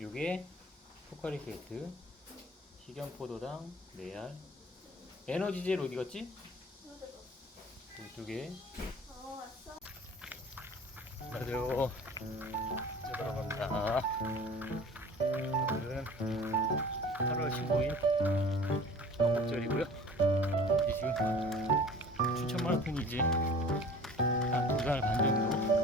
요게 포카리 스웨트, 식염포도당, 레알, 에너지 젤 어디 갔지? 이쪽에? 안녕하세요. 이제 들어갑니다. 오늘은 8월 15일 광복절이고요. 지금 추천 마라톤이 이제 한두달반 정도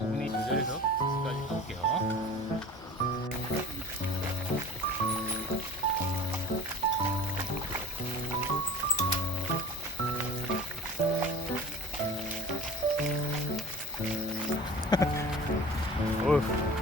5분의 1 조절해서 끝까지 가볼게요 어휴.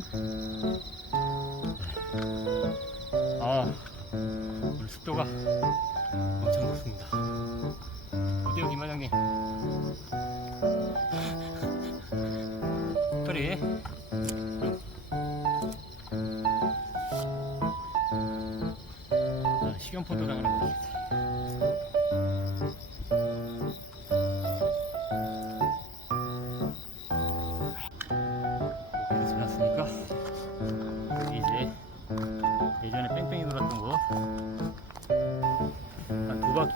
2.5 더하면 아 오늘 습도가 엄청 높습니다. 어때요 김과장님? 특별히? 자, 식용포도당을 보겠습니다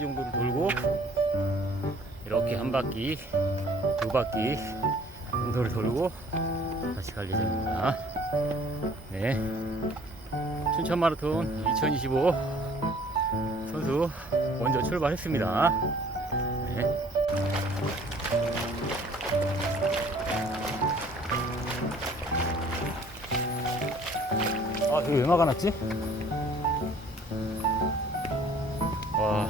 바퀴 정도를 돌고 이렇게 한 바퀴 두 바퀴 정도를 돌고 다시 갈 예정입니다 네 춘천 마라톤 2025 선수 먼저 출발했습니다 네. 아, 여기 왜 막아놨지? 와,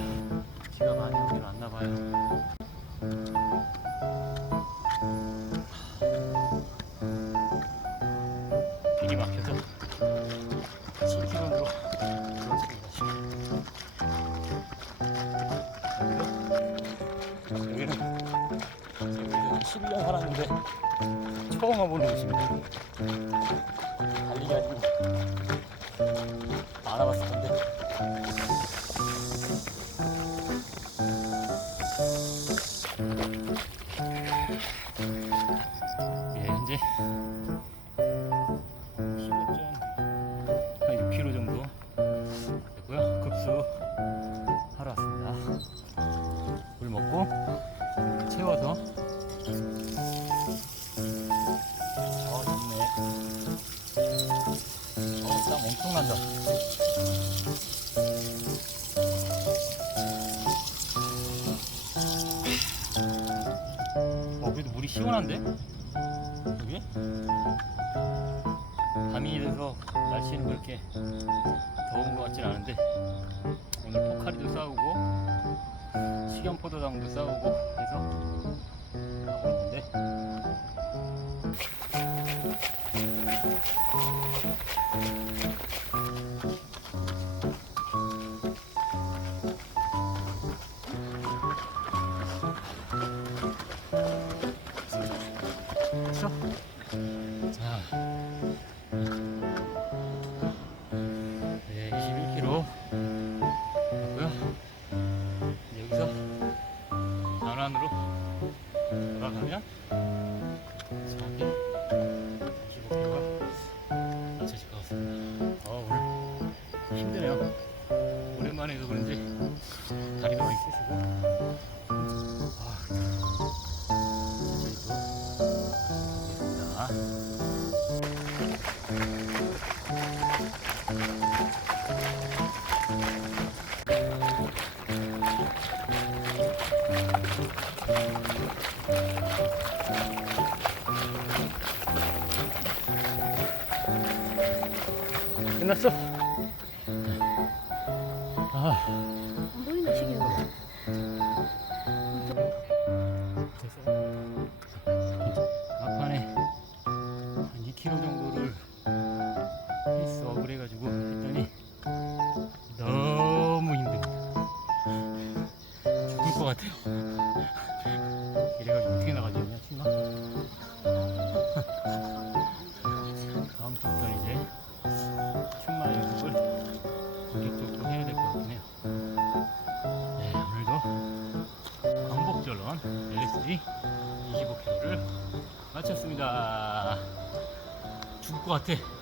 처음 와보는 곳입니다. 달리기 아니고 안 와봤을 건데 예, 현재 시원한데? 여기? 밤이 돼서 날씨는 그렇게 더운 것 같진 않은데 오늘 포카리도 싸우고 식염포도당도 싸우고 해서 하고 있는데 됐어? 자, 네, 21km 됐고요. 이제 여기서 남란으로 돌아가면 정확히 25kg가 맞춰질 것 같습니다. 어, 오늘 힘드네요. 오랜만에 해서 그런지 다리가 많이 쑤시고 아, 끝났어. 아, LSD 25km를 마쳤습니다. 죽을 것 같아.